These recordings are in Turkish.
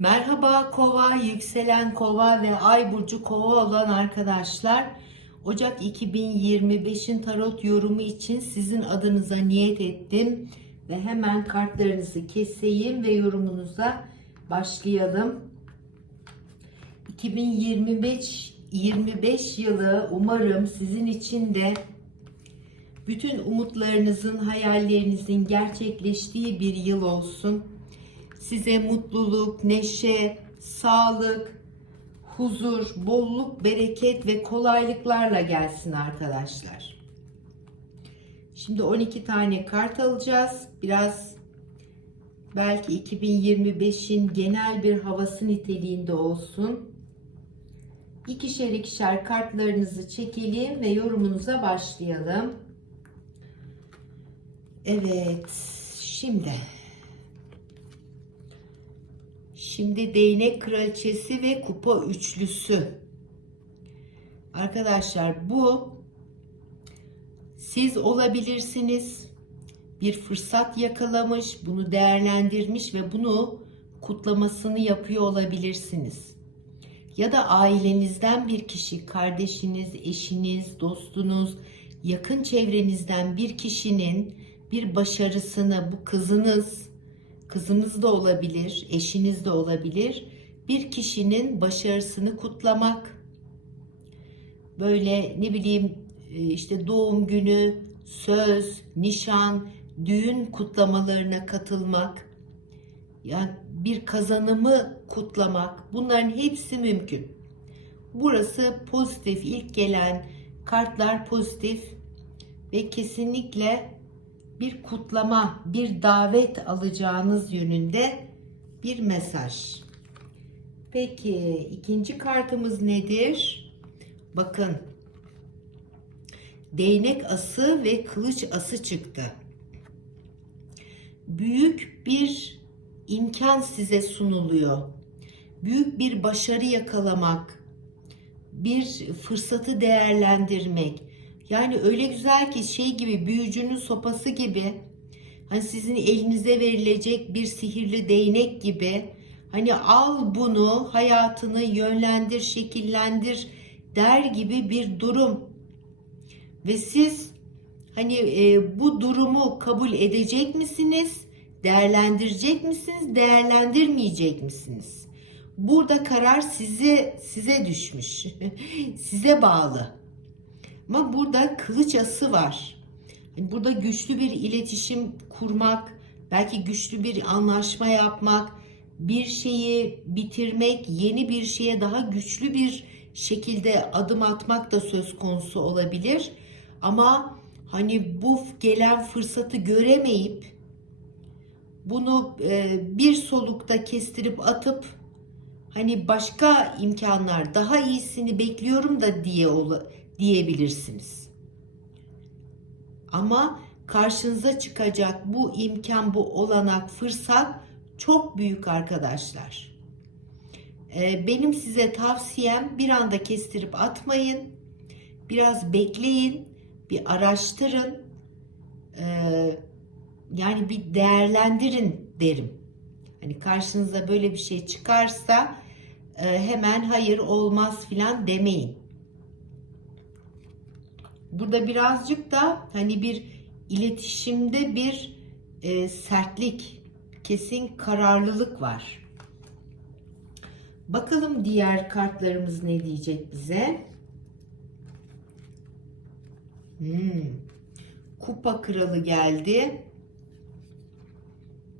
Merhaba kova, yükselen kova ve ay burcu kova olan arkadaşlar. Ocak 2025'in tarot yorumu için sizin adınıza niyet ettim. Ve hemen kartlarınızı keseyim ve yorumunuza başlayalım. 2025 25 yılı umarım sizin için de bütün umutlarınızın, hayallerinizin gerçekleştiği bir yıl olsun. Size mutluluk, neşe, sağlık, huzur, bolluk, bereket ve kolaylıklarla gelsin arkadaşlar. Şimdi 12 tane kart alacağız. Biraz belki 2025'in genel bir havası niteliğinde olsun. İkişer ikişer kartlarınızı çekelim ve yorumunuza başlayalım. Evet, şimdi Şimdi değnek kraliçesi ve kupa üçlüsü. Arkadaşlar bu siz olabilirsiniz. Bir fırsat yakalamış, bunu değerlendirmiş ve bunu kutlamasını yapıyor olabilirsiniz. Ya da ailenizden bir kişi, kardeşiniz, eşiniz, dostunuz, yakın çevrenizden bir kişinin bir başarısını, bu kızınız, kızınız da olabilir, eşiniz de olabilir. Bir kişinin başarısını kutlamak. Böyle ne bileyim e, işte doğum günü, söz, nişan, düğün kutlamalarına katılmak. Yani bir kazanımı kutlamak. Bunların hepsi mümkün. Burası pozitif. ilk gelen kartlar pozitif ve kesinlikle bir kutlama, bir davet alacağınız yönünde bir mesaj. Peki ikinci kartımız nedir? Bakın. Değnek ası ve kılıç ası çıktı. Büyük bir imkan size sunuluyor. Büyük bir başarı yakalamak, bir fırsatı değerlendirmek, yani öyle güzel ki şey gibi büyücünün sopası gibi hani sizin elinize verilecek bir sihirli değnek gibi hani al bunu hayatını yönlendir, şekillendir der gibi bir durum. Ve siz hani e, bu durumu kabul edecek misiniz? Değerlendirecek misiniz? Değerlendirmeyecek misiniz? Burada karar size size düşmüş. size bağlı. Ama burada kılıç ası var. Yani burada güçlü bir iletişim kurmak, belki güçlü bir anlaşma yapmak, bir şeyi bitirmek, yeni bir şeye daha güçlü bir şekilde adım atmak da söz konusu olabilir. Ama hani bu gelen fırsatı göremeyip bunu e, bir solukta kestirip atıp hani başka imkanlar daha iyisini bekliyorum da diye diyebilirsiniz. Ama karşınıza çıkacak bu imkan, bu olanak, fırsat çok büyük arkadaşlar. Ee, benim size tavsiyem bir anda kestirip atmayın. Biraz bekleyin, bir araştırın. Ee, yani bir değerlendirin derim. Hani karşınıza böyle bir şey çıkarsa e, hemen hayır olmaz filan demeyin. Burada birazcık da hani bir iletişimde bir e, sertlik, kesin kararlılık var. Bakalım diğer kartlarımız ne diyecek bize? Hmm. Kupa kralı geldi.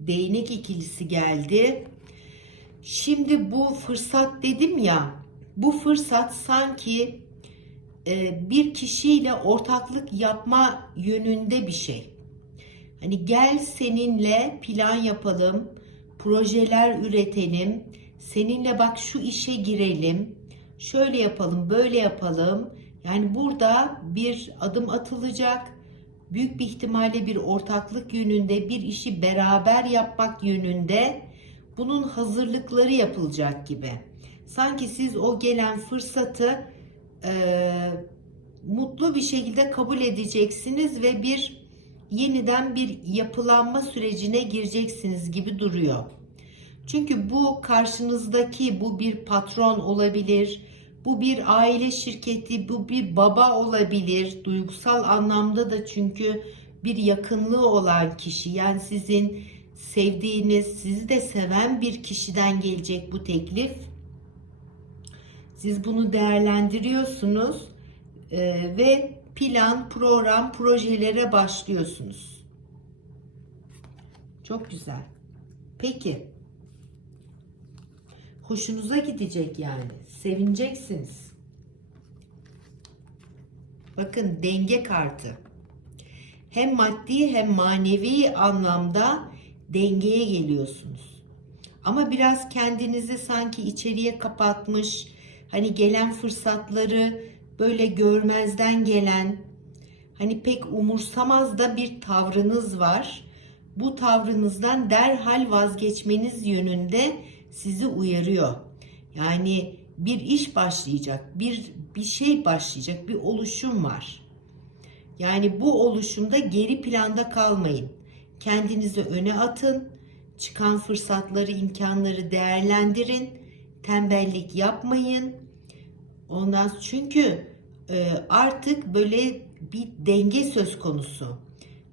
Değnek ikilisi geldi. Şimdi bu fırsat dedim ya. Bu fırsat sanki bir kişiyle ortaklık yapma yönünde bir şey. Hani gel seninle plan yapalım, projeler üretelim, seninle bak şu işe girelim, şöyle yapalım, böyle yapalım. Yani burada bir adım atılacak. Büyük bir ihtimalle bir ortaklık yönünde, bir işi beraber yapmak yönünde bunun hazırlıkları yapılacak gibi. Sanki siz o gelen fırsatı e, mutlu bir şekilde kabul edeceksiniz ve bir yeniden bir yapılanma sürecine gireceksiniz gibi duruyor. Çünkü bu karşınızdaki bu bir patron olabilir, bu bir aile şirketi, bu bir baba olabilir. Duygusal anlamda da çünkü bir yakınlığı olan kişi yani sizin sevdiğiniz, sizi de seven bir kişiden gelecek bu teklif. Siz bunu değerlendiriyorsunuz e, ve plan, program, projelere başlıyorsunuz. Çok güzel. Peki. Hoşunuza gidecek yani. Sevineceksiniz. Bakın denge kartı. Hem maddi hem manevi anlamda dengeye geliyorsunuz. Ama biraz kendinizi sanki içeriye kapatmış, hani gelen fırsatları böyle görmezden gelen, hani pek umursamaz da bir tavrınız var. Bu tavrınızdan derhal vazgeçmeniz yönünde sizi uyarıyor. Yani bir iş başlayacak, bir bir şey başlayacak, bir oluşum var. Yani bu oluşumda geri planda kalmayın. Kendinizi öne atın. Çıkan fırsatları, imkanları değerlendirin. Tembellik yapmayın. Ondan çünkü e, artık böyle bir denge söz konusu.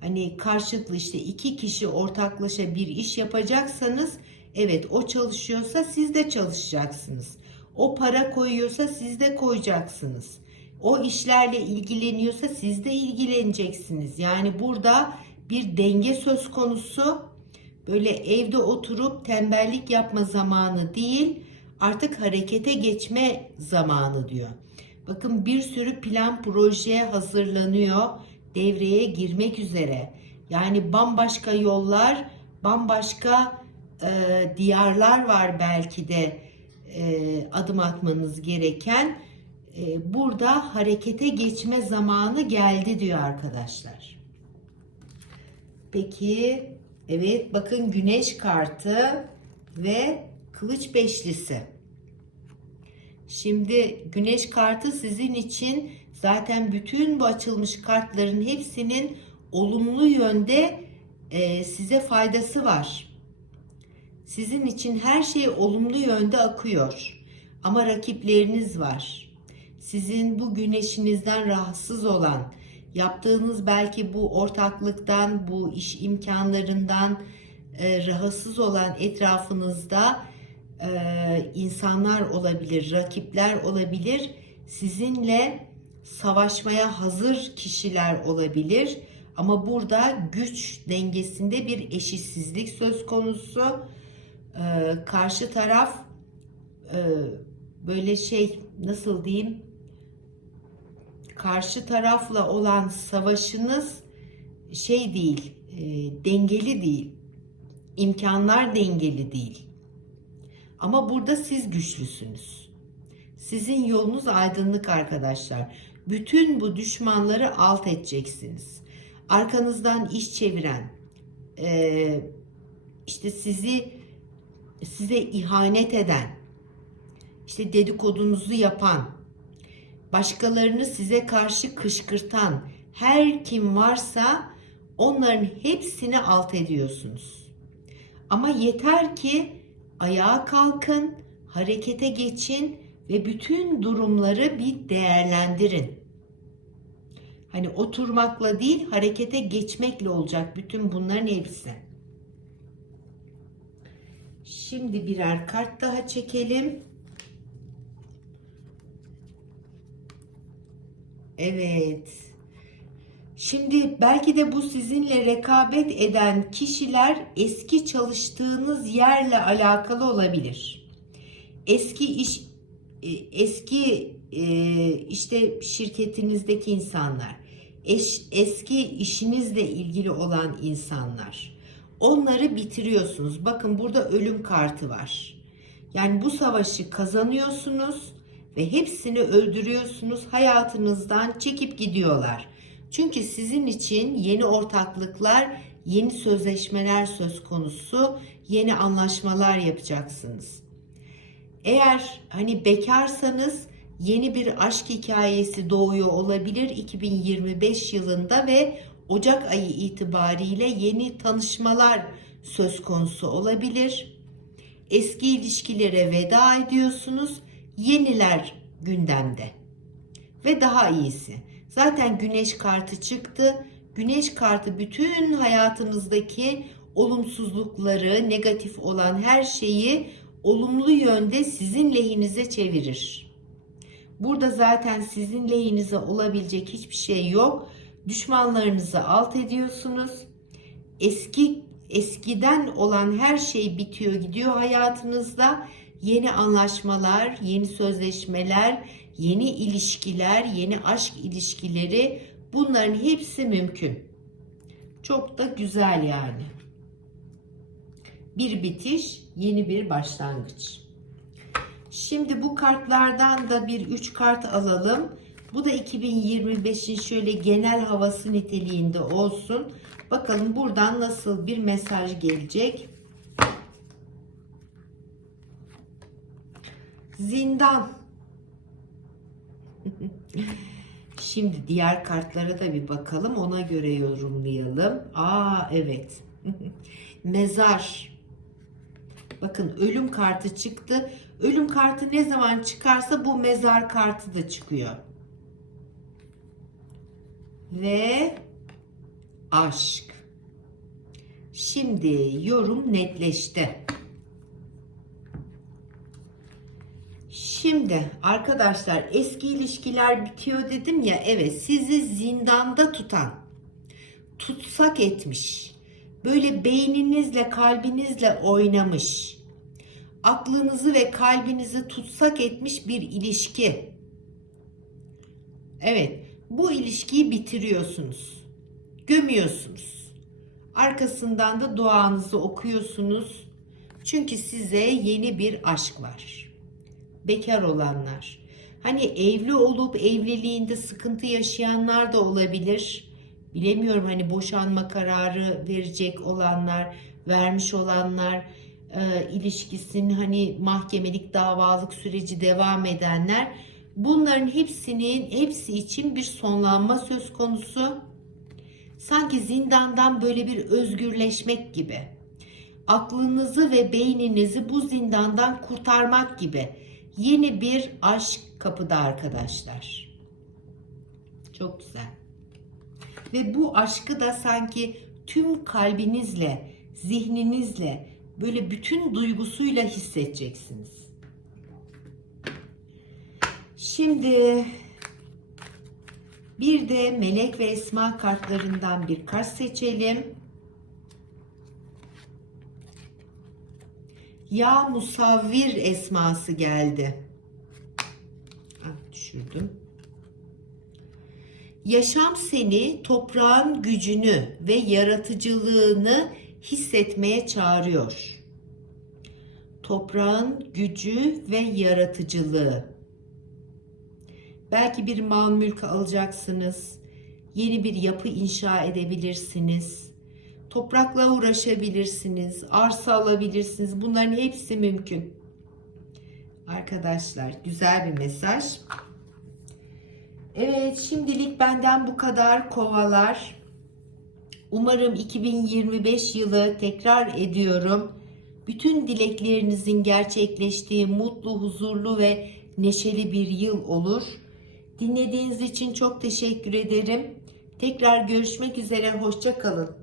Hani karşılıklı işte iki kişi ortaklaşa bir iş yapacaksanız evet o çalışıyorsa siz de çalışacaksınız. O para koyuyorsa siz de koyacaksınız. O işlerle ilgileniyorsa siz de ilgileneceksiniz. Yani burada bir denge söz konusu. Böyle evde oturup tembellik yapma zamanı değil, artık harekete geçme zamanı diyor. Bakın bir sürü plan proje hazırlanıyor, devreye girmek üzere. Yani bambaşka yollar, bambaşka e, diyarlar var belki de e, adım atmanız gereken. E, burada harekete geçme zamanı geldi diyor arkadaşlar. Peki evet bakın güneş kartı ve kılıç beşlisi. Şimdi güneş kartı sizin için zaten bütün bu açılmış kartların hepsinin olumlu yönde e, size faydası var. Sizin için her şey olumlu yönde akıyor. Ama rakipleriniz var. Sizin bu güneşinizden rahatsız olan, yaptığınız belki bu ortaklıktan, bu iş imkanlarından e, rahatsız olan etrafınızda insanlar olabilir, rakipler olabilir. Sizinle savaşmaya hazır kişiler olabilir. Ama burada güç dengesinde bir eşitsizlik söz konusu. E, karşı taraf e, böyle şey nasıl diyeyim karşı tarafla olan savaşınız şey değil, e, dengeli değil. İmkanlar dengeli değil. Ama burada siz güçlüsünüz. Sizin yolunuz aydınlık arkadaşlar. Bütün bu düşmanları alt edeceksiniz. Arkanızdan iş çeviren, e, işte sizi size ihanet eden, işte dedikodunuzu yapan, başkalarını size karşı kışkırtan her kim varsa onların hepsini alt ediyorsunuz. Ama yeter ki ayağa kalkın, harekete geçin ve bütün durumları bir değerlendirin. Hani oturmakla değil, harekete geçmekle olacak bütün bunların hepsi. Şimdi birer kart daha çekelim. Evet. Şimdi belki de bu sizinle rekabet eden kişiler eski çalıştığınız yerle alakalı olabilir. Eski iş e, eski e, işte şirketinizdeki insanlar, eski işinizle ilgili olan insanlar. Onları bitiriyorsunuz. Bakın burada ölüm kartı var. Yani bu savaşı kazanıyorsunuz ve hepsini öldürüyorsunuz. Hayatınızdan çekip gidiyorlar. Çünkü sizin için yeni ortaklıklar, yeni sözleşmeler söz konusu, yeni anlaşmalar yapacaksınız. Eğer hani bekarsanız yeni bir aşk hikayesi doğuyor olabilir 2025 yılında ve Ocak ayı itibariyle yeni tanışmalar söz konusu olabilir. Eski ilişkilere veda ediyorsunuz. Yeniler gündemde. Ve daha iyisi. Zaten güneş kartı çıktı. Güneş kartı bütün hayatımızdaki olumsuzlukları, negatif olan her şeyi olumlu yönde sizin lehinize çevirir. Burada zaten sizin lehinize olabilecek hiçbir şey yok. Düşmanlarınızı alt ediyorsunuz. Eski eskiden olan her şey bitiyor gidiyor hayatınızda. Yeni anlaşmalar, yeni sözleşmeler, yeni ilişkiler, yeni aşk ilişkileri bunların hepsi mümkün. Çok da güzel yani. Bir bitiş, yeni bir başlangıç. Şimdi bu kartlardan da bir 3 kart alalım. Bu da 2025'in şöyle genel havası niteliğinde olsun. Bakalım buradan nasıl bir mesaj gelecek. Zindan. Şimdi diğer kartlara da bir bakalım. Ona göre yorumlayalım. Aa evet. Mezar. Bakın ölüm kartı çıktı. Ölüm kartı ne zaman çıkarsa bu mezar kartı da çıkıyor. Ve aşk. Şimdi yorum netleşti. Şimdi arkadaşlar eski ilişkiler bitiyor dedim ya evet sizi zindanda tutan tutsak etmiş böyle beyninizle kalbinizle oynamış aklınızı ve kalbinizi tutsak etmiş bir ilişki. Evet, bu ilişkiyi bitiriyorsunuz. Gömüyorsunuz. Arkasından da duanızı okuyorsunuz. Çünkü size yeni bir aşk var. Bekar olanlar. Hani evli olup evliliğinde sıkıntı yaşayanlar da olabilir. Bilemiyorum hani boşanma kararı verecek olanlar, vermiş olanlar, e, ilişkisinin hani mahkemelik davalık süreci devam edenler bunların hepsinin hepsi için bir sonlanma söz konusu. Sanki zindandan böyle bir özgürleşmek gibi. Aklınızı ve beyninizi bu zindandan kurtarmak gibi. Yeni bir aşk kapıda arkadaşlar. Çok güzel. Ve bu aşkı da sanki tüm kalbinizle, zihninizle, böyle bütün duygusuyla hissedeceksiniz. Şimdi bir de melek ve esma kartlarından bir kart seçelim. Ya musavvir esması geldi. Ah, düşürdüm. Yaşam seni toprağın gücünü ve yaratıcılığını hissetmeye çağırıyor. Toprağın gücü ve yaratıcılığı. Belki bir mal mülk alacaksınız. Yeni bir yapı inşa edebilirsiniz. Toprakla uğraşabilirsiniz. Arsa alabilirsiniz. Bunların hepsi mümkün. Arkadaşlar güzel bir mesaj. Evet şimdilik benden bu kadar kovalar. Umarım 2025 yılı tekrar ediyorum. Bütün dileklerinizin gerçekleştiği mutlu, huzurlu ve neşeli bir yıl olur. Dinlediğiniz için çok teşekkür ederim. Tekrar görüşmek üzere. Hoşça kalın.